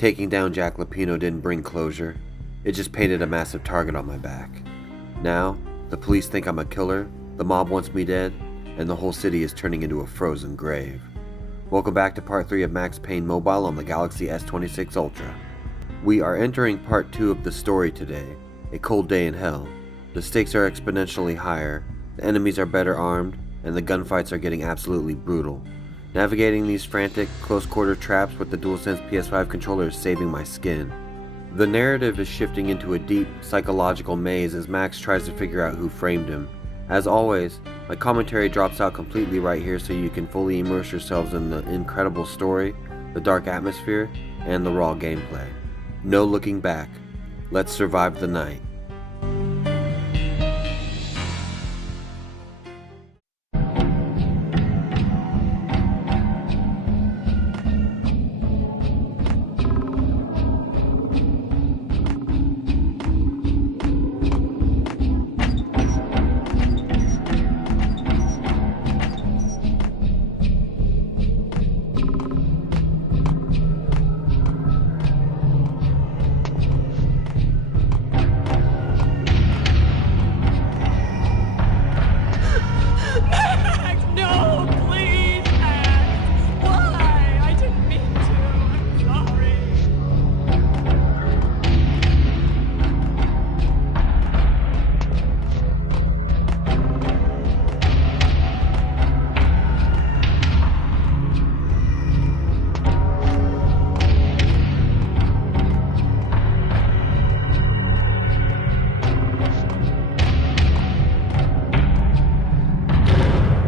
Taking down Jack Lupino didn't bring closure, it just painted a massive target on my back. Now, the police think I'm a killer, the mob wants me dead, and the whole city is turning into a frozen grave. Welcome back to part 3 of Max Payne Mobile on the Galaxy S26 Ultra. We are entering part 2 of the story today, a cold day in hell. The stakes are exponentially higher, the enemies are better armed, and the gunfights are getting absolutely brutal. Navigating these frantic, close-quarter traps with the DualSense PS5 controller is saving my skin. The narrative is shifting into a deep, psychological maze as Max tries to figure out who framed him. As always, my commentary drops out completely right here so you can fully immerse yourselves in the incredible story, the dark atmosphere, and the raw gameplay. No looking back. Let's survive the night.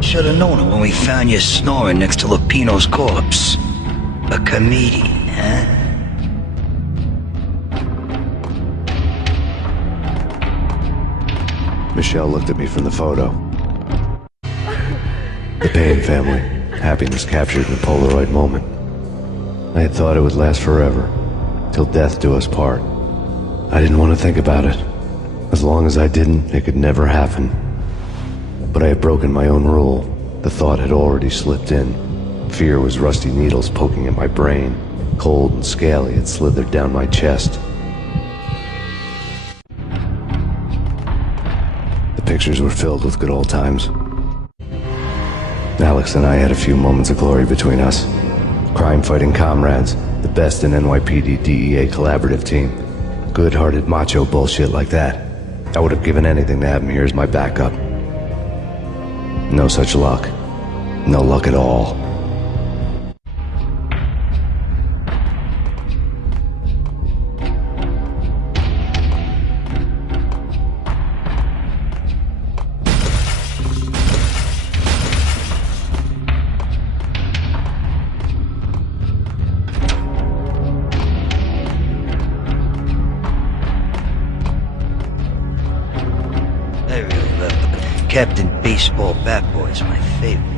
Should have known it when we found you snoring next to Lupino's corpse. A comedian, huh? Michelle looked at me from the photo. The Payne family. Happiness captured in a Polaroid moment. I had thought it would last forever, till death do us part. I didn't want to think about it. As long as I didn't, it could never happen. But I had broken my own rule. The thought had already slipped in. Fear was rusty needles poking at my brain. Cold and scaly, it slithered down my chest. The pictures were filled with good old times. Alex and I had a few moments of glory between us. Crime-fighting comrades, the best in NYPD DEA collaborative team. Good-hearted macho bullshit like that. I would have given anything to have him here as my backup. No such luck. No luck at all. I really love Captain Baseball Bat Boy is my favorite.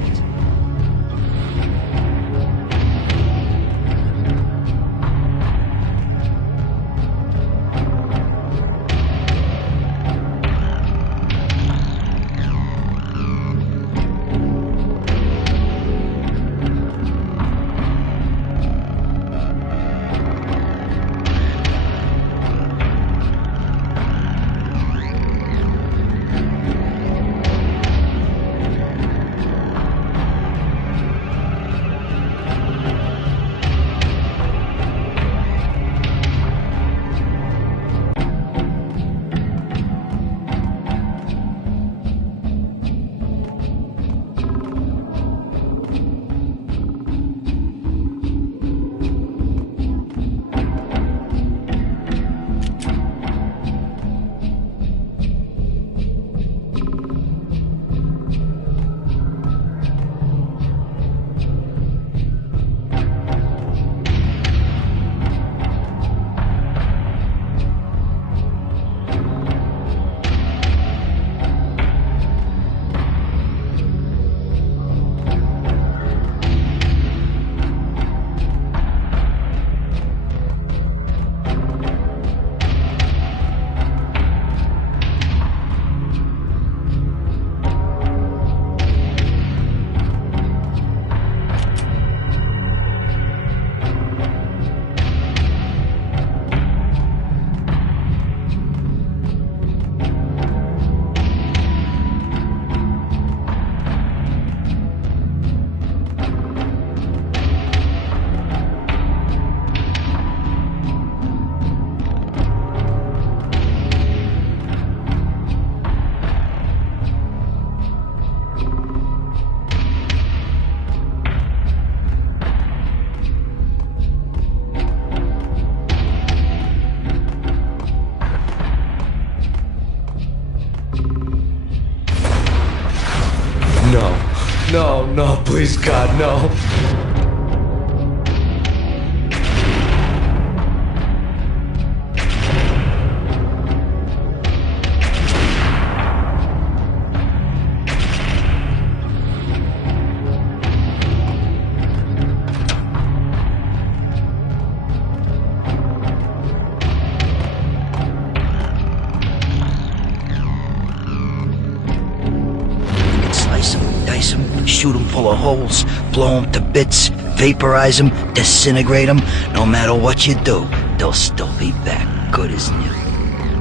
Please, God, no. Shoot them full of holes, blow them to bits, vaporize them, disintegrate them. No matter what you do, they'll still be back good as new.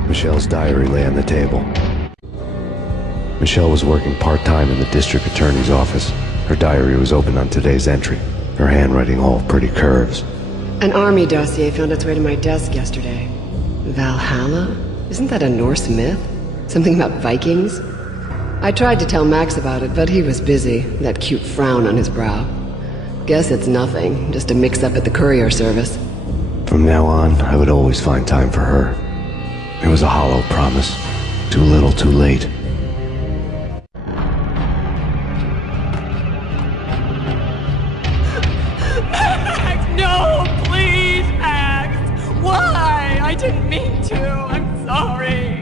Michelle's diary lay on the table. Michelle was working part-time in the district attorney's office. Her diary was open on today's entry, her handwriting all pretty curves. An army dossier found its way to my desk yesterday. Valhalla? Isn't that a Norse myth? Something about Vikings? I tried to tell Max about it, but he was busy, that cute frown on his brow. Guess it's nothing, just a mix-up at the courier service. From now on, I would always find time for her. It was a hollow promise. Too little, too late. Max, no, please, Max! Why? I didn't mean to. I'm sorry.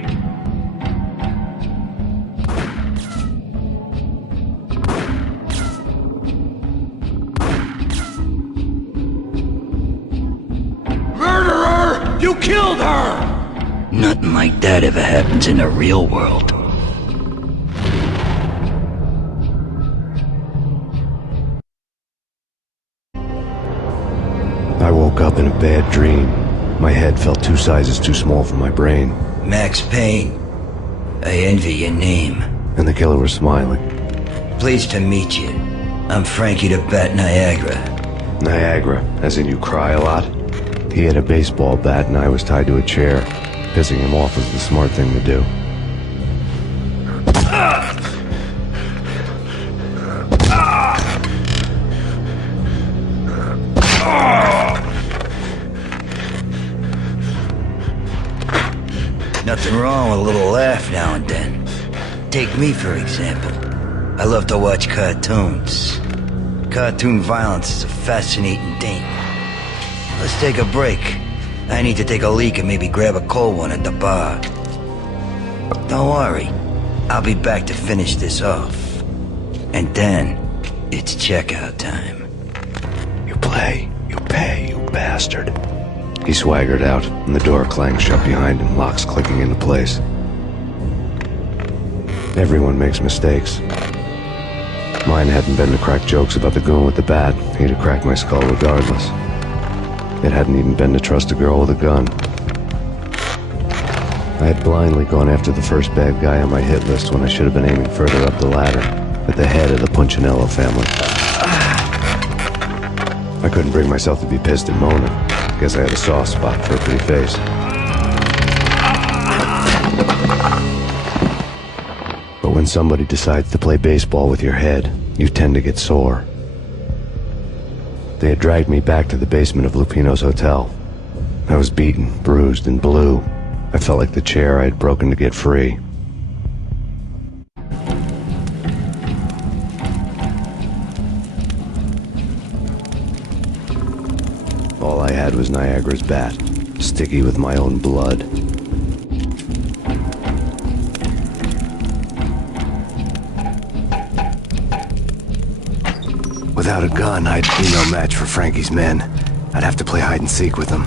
You killed her! Nothing like that ever happens in the real world. I woke up in a bad dream. My head felt 2 sizes too small for my brain. Max Payne. I envy your name. And the killer was smiling. Pleased to meet you. I'm Frankie the Bat Niagara. Niagara, as in you cry a lot? He had a baseball bat and I was tied to a chair. Pissing him off was the smart thing to do. Nothing wrong with a little laugh now and then. Take me, for example. I love to watch cartoons. Cartoon violence is a fascinating thing. Let's take a break. I need to take a leak and maybe grab a cold one at the bar. Don't worry. I'll be back to finish this off. And then, it's checkout time. You play, you pay, you bastard. He swaggered out, and the door clanged shut behind him, locks clicking into place. Everyone makes mistakes. Mine hadn't been to crack jokes about the goon with the bat. He'd have cracked my skull regardless. It hadn't even been to trust a girl with a gun. I had blindly gone after the first bad guy on my hit list when I should have been aiming further up the ladder, at the head of the Punchinello family. I couldn't bring myself to be pissed at Mona. Guess I had a soft spot for a pretty face. But when somebody decides to play baseball with your head, you tend to get sore. They had dragged me back to the basement of Lupino's hotel. I was beaten, bruised, and blue. I felt like the chair I had broken to get free. All I had was Niagara's bat, sticky with my own blood. Without a gun, I'd be no match for Frankie's men. I'd have to play hide and seek with them.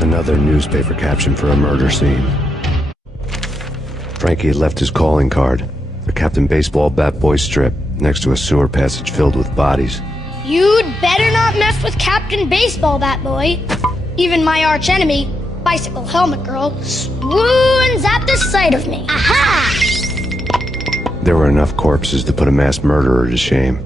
Another newspaper caption for a murder scene. Frankie had left his calling card, a Captain Baseball Bat Boy strip, next to a sewer passage filled with bodies. You'd better not mess with Captain Baseball Bat Boy. Even my archenemy, Bicycle Helmet Girl, swoons at the sight of me. Aha! There were enough corpses to put a mass murderer to shame.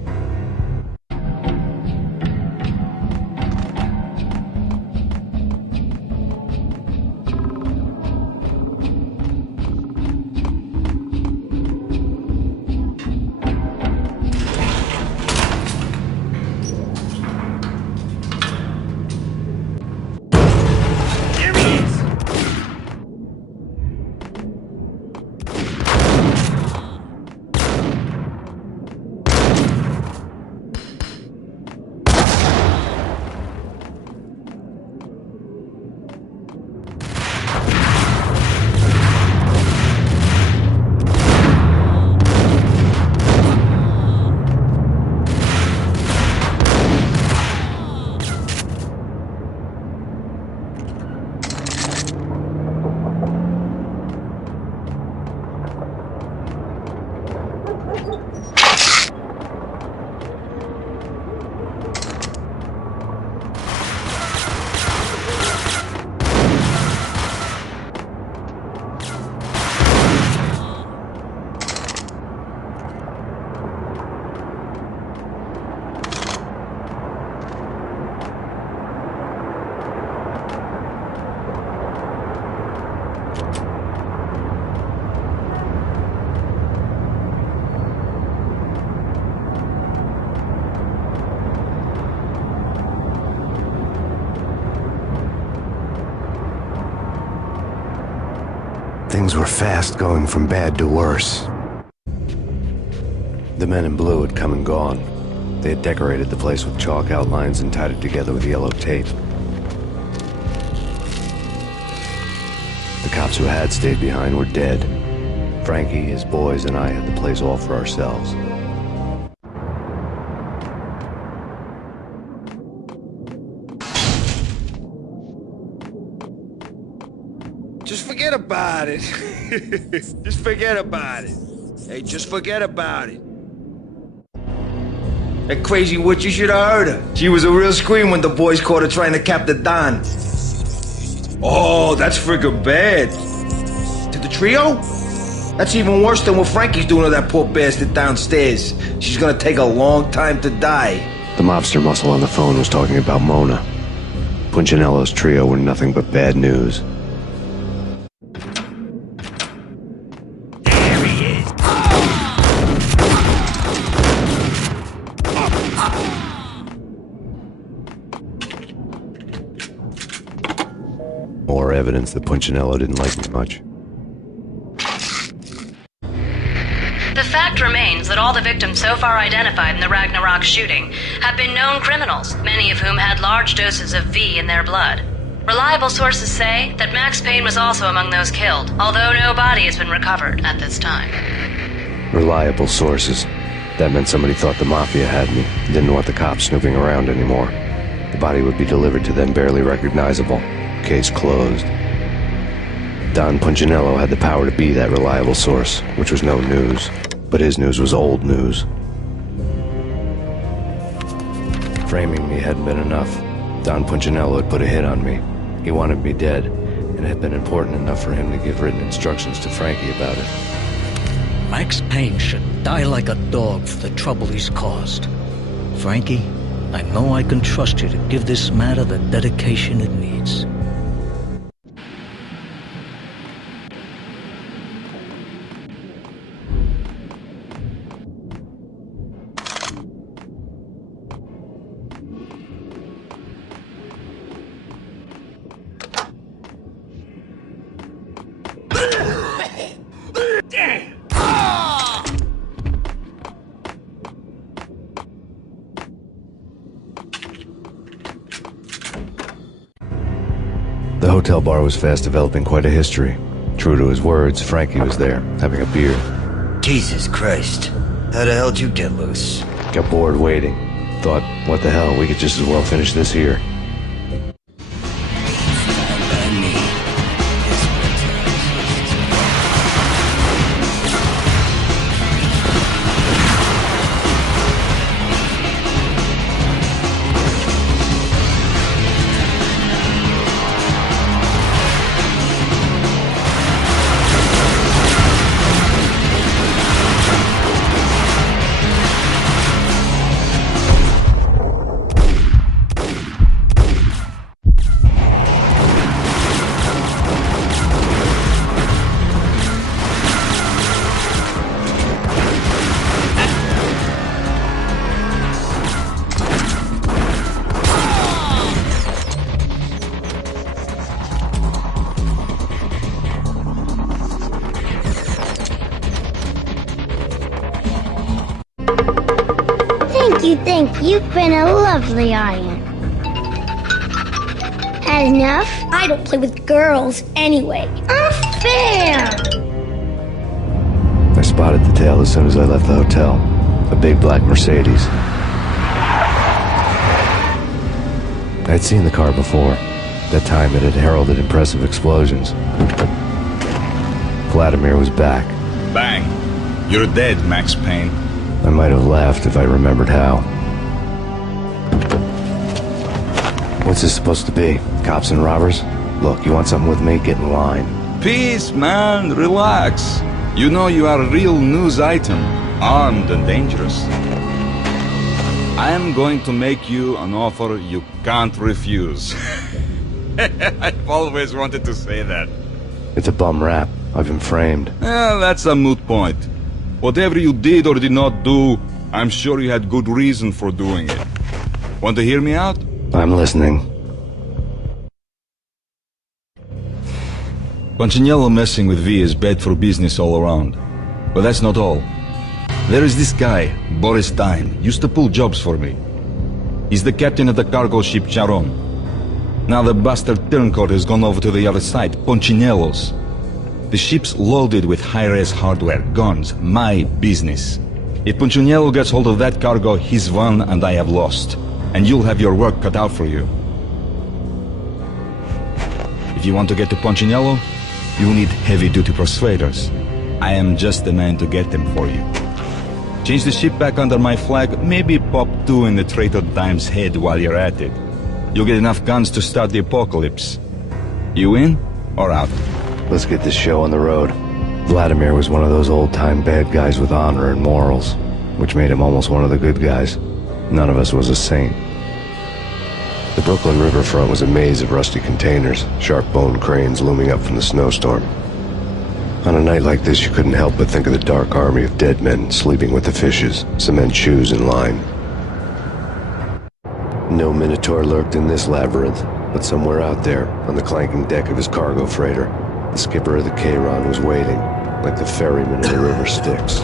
Things were fast going from bad to worse. The men in blue had come and gone. They had decorated the place with chalk outlines and tied it together with yellow tape. The cops who had stayed behind were dead. Frankie, his boys, and I had the place all for ourselves. Just forget about it. Just forget about it. Hey, just forget about it. That crazy witch, you should have heard her. She was a real scream when the boys caught her trying to cap the Don. Oh, that's friggin' bad. To the trio? That's even worse than what Frankie's doing to that poor bastard downstairs. She's gonna take a long time to die. The mobster muscle on the phone was talking about Mona. Punchinello's trio were nothing but bad news. More evidence that Punchinello didn't like me much. The fact remains that all the victims so far identified in the Ragnarok shooting have been known criminals, many of whom had large doses of V in their blood. Reliable sources say that Max Payne was also among those killed, although no body has been recovered at this time. Reliable sources. That meant somebody thought the Mafia had me, didn't want the cops snooping around anymore. The body would be delivered to them barely recognizable. Case closed. Don Punchinello had the power to be that reliable source, which was no news. But his news was old news. Framing me hadn't been enough. Don Punchinello had put a hit on me. He wanted me dead, and it had been important enough for him to give written instructions to Frankie about it. Max Payne should die like a dog for the trouble he's caused. Frankie, I know I can trust you to give this matter the dedication it needs. The hotel bar was fast developing quite a history. True to his words, Frankie was there, having a beer. Jesus Christ. How the hell did you get loose? Got bored waiting. Thought, what the hell, we could just as well finish this here. think you've been a lovely iron. Had enough? I don't play with girls anyway. Unfair! I spotted the tail as soon as I left the hotel. A big black Mercedes. I'd seen the car before. That time it had heralded impressive explosions. Vladimir was back. Bang! You're dead, Max Payne. I might have laughed if I remembered how. What's this supposed to be? Cops and robbers? Look, you want something with me? Get in line. Peace, man. Relax. You know you are a real news item. Armed and dangerous. I am going to make you an offer you can't refuse. I've always wanted to say that. It's a bum rap. I've been framed. That's a moot point. Whatever you did or did not do, I'm sure you had good reason for doing it. Want to hear me out? I'm listening. Punchinello messing with V is bad for business all around. But that's not all. There is this guy, Boris Dime, used to pull jobs for me. He's the captain of the cargo ship Charon. Now the bastard turncoat has gone over to the other side, Punchinello's. The ship's loaded with high-res hardware, guns, my business. If Punchinello gets hold of that cargo, he's won and I have lost. And you'll have your work cut out for you. If you want to get to Punchinello, you'll need heavy-duty persuaders. I am just the man to get them for you. Change the ship back under my flag, maybe pop 2 in the traitor Dime's head while you're at it. You'll get enough guns to start the apocalypse. You in or out? Let's get this show on the road. Vladimir was one of those old-time bad guys with honor and morals, which made him almost one of the good guys. None of us was a saint. The Brooklyn riverfront was a maze of rusty containers, sharp-boned cranes looming up from the snowstorm. On a night like this, you couldn't help but think of the dark army of dead men sleeping with the fishes, cement shoes in line. No Minotaur lurked in this labyrinth, but somewhere out there, on the clanking deck of his cargo freighter, the skipper of the Chiron was waiting, like the ferryman in the river Styx.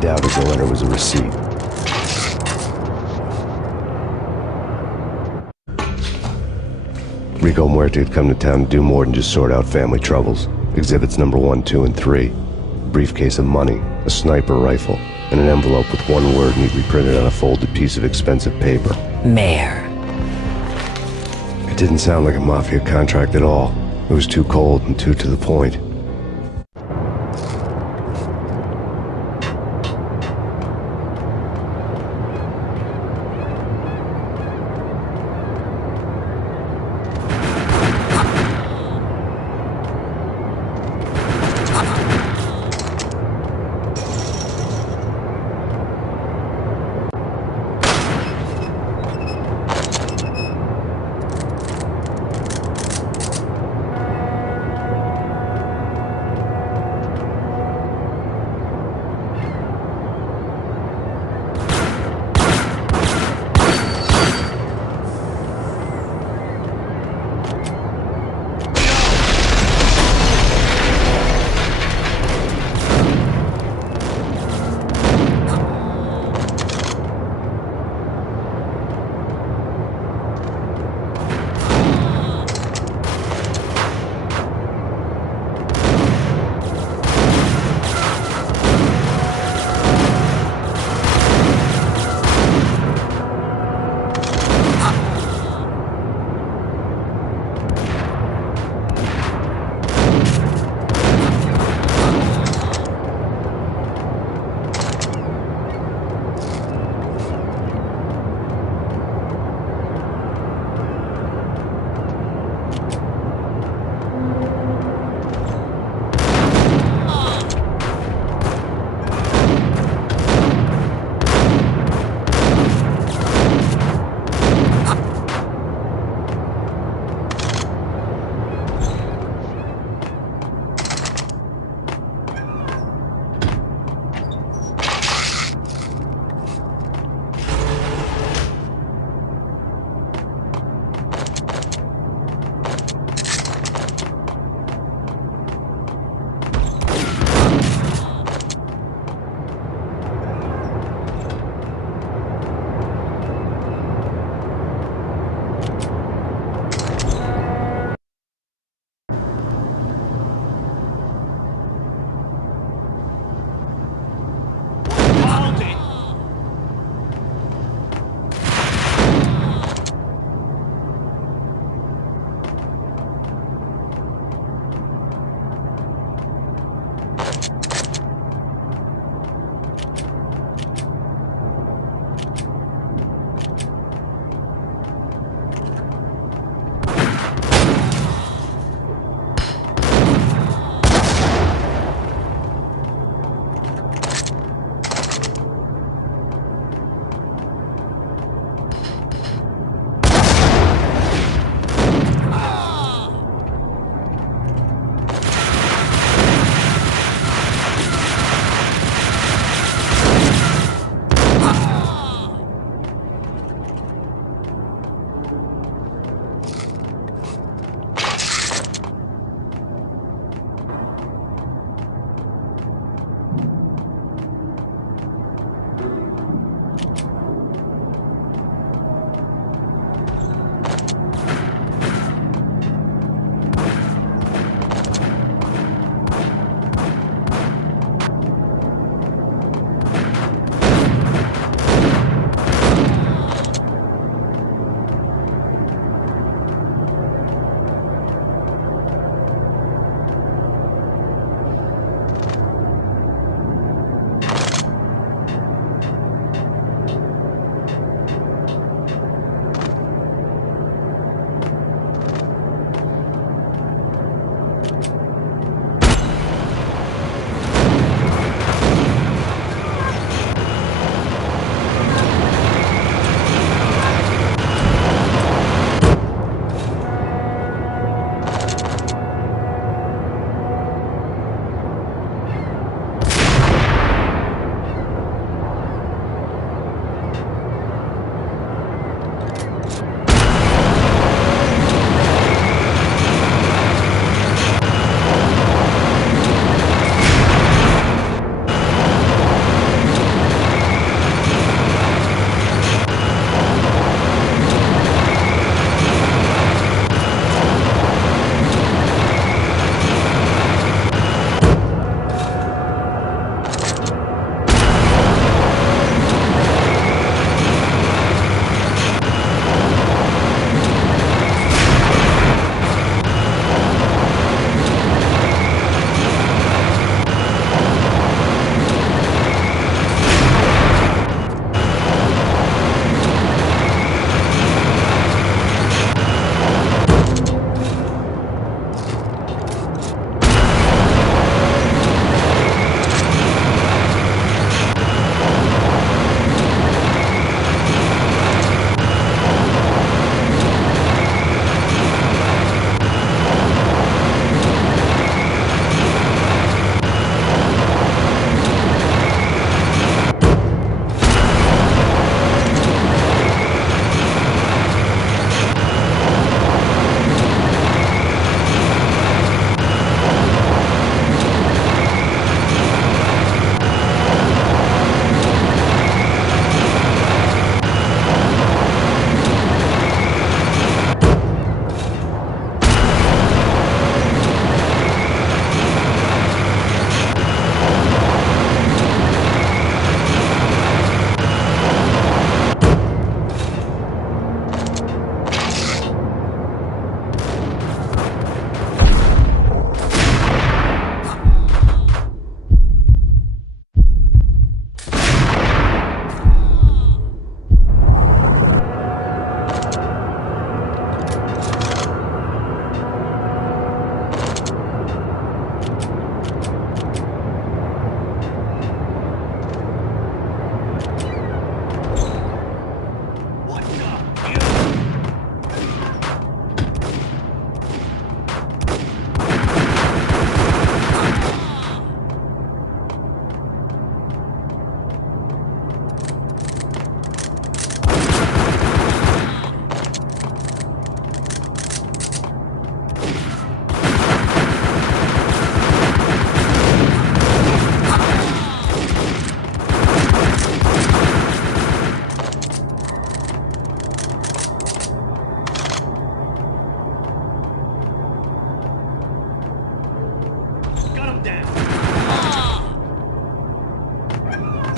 doubted the letter was a receipt. Rico Muerte had come to town to do more than just sort out family troubles. Exhibits number 1, 2, and 3. A briefcase of money, a sniper rifle, and an envelope with one word neatly printed on a folded piece of expensive paper. Mayor. It didn't sound like a mafia contract at all. It was too cold and too to the point.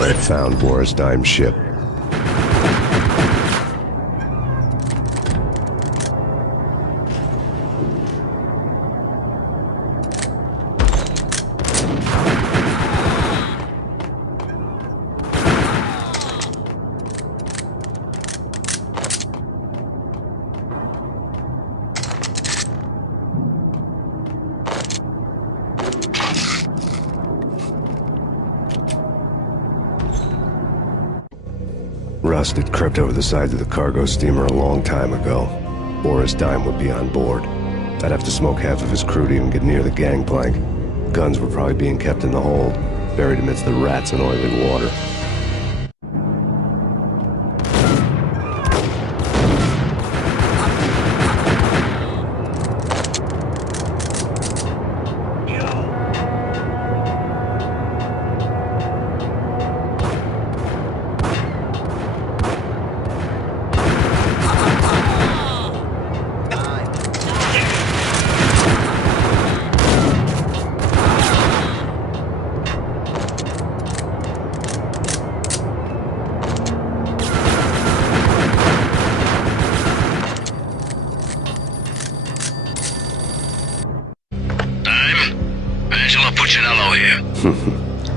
but it found Boris Dime's ship. Rust had crept over the sides of the cargo steamer a long time ago. Boris Dime would be on board. I'd have to smoke half of his crew to even get near the gangplank. Guns were probably being kept in the hold, buried amidst the rats and oily water.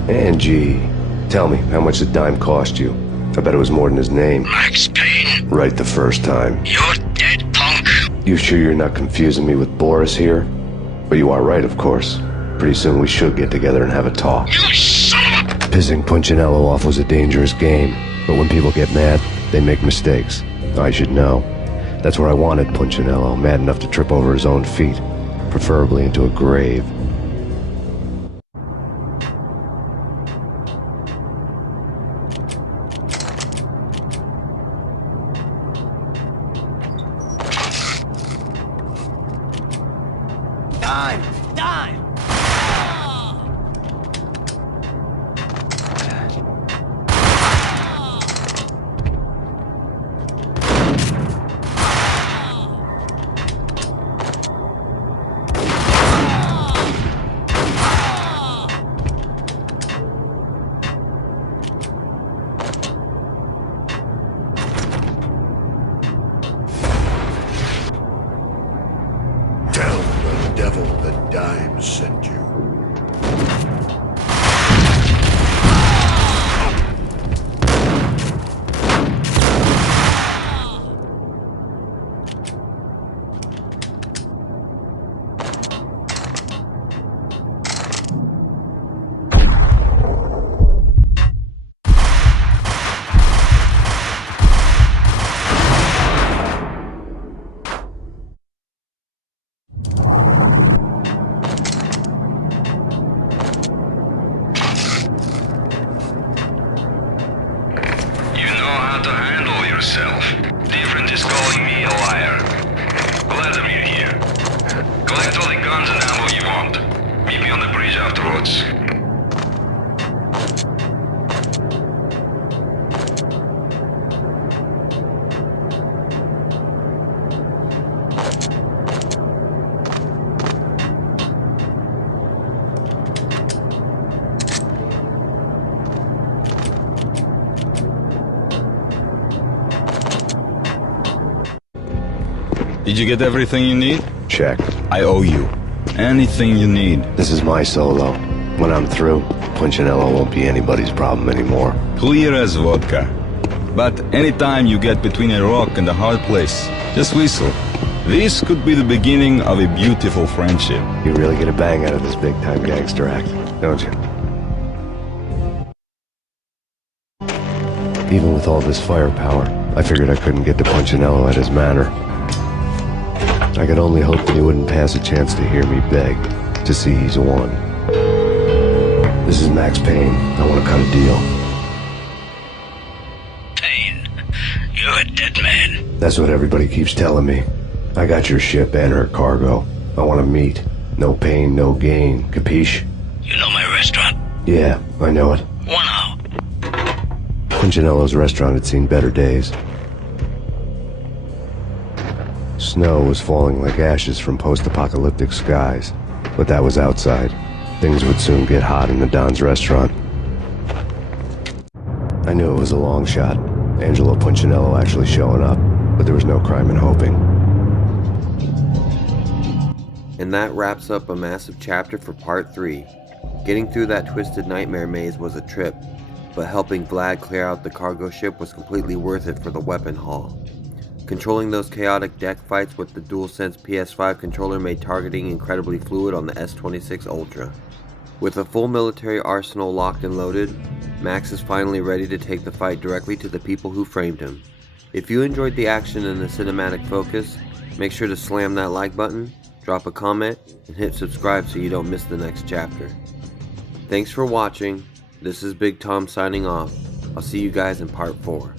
Angie, tell me, how much did Dime cost you? I bet it was more than his name. Max Payne. Right the first time. You're dead, punk. You sure you're not confusing me with Boris here? But you are right, of course. Pretty soon we should get together and have a talk. You son of a... Pissing Punchinello off was a dangerous game, but when people get mad, they make mistakes. I should know. That's where I wanted Punchinello, mad enough to trip over his own feet, preferably into a grave. Different is calling me a liar. Vladimir here. Collect all the guns and ammo you want. Meet me on the bridge afterwards. Did you get everything you need? Check. I owe you. Anything you need. This is my solo. When I'm through, Punchinello won't be anybody's problem anymore. Clear as vodka. But anytime you get between a rock and a hard place, just whistle. This could be the beginning of a beautiful friendship. You really get a bang out of this big-time gangster act, don't you? Even with all this firepower, I figured I couldn't get to Punchinello at his manor. I could only hope that he wouldn't pass a chance to hear me beg, to see he's won. This is Max Payne. I want to cut a deal. Payne, you're a dead man. That's what everybody keeps telling me. I got your ship and her cargo. I want to meet. No pain, no gain. Capiche? You know my restaurant? Yeah, I know it. 1 hour. Punchinello's restaurant had seen better days. Snow was falling like ashes from post-apocalyptic skies, but that was outside. Things would soon get hot in the Don's restaurant. I knew it was a long shot, Angelo Punchinello actually showing up, but there was no crime in hoping. And that wraps up a massive chapter for part 3. Getting through that twisted nightmare maze was a trip, but helping Vlad clear out the cargo ship was completely worth it for the weapon haul. Controlling those chaotic deck fights with the DualSense PS5 controller made targeting incredibly fluid on the S26 Ultra. With a full military arsenal locked and loaded, Max is finally ready to take the fight directly to the people who framed him. If you enjoyed the action and the cinematic focus, make sure to slam that like button, drop a comment, and hit subscribe so you don't miss the next chapter. Thanks for watching. This is Big Tom signing off. I'll see you guys in part 4.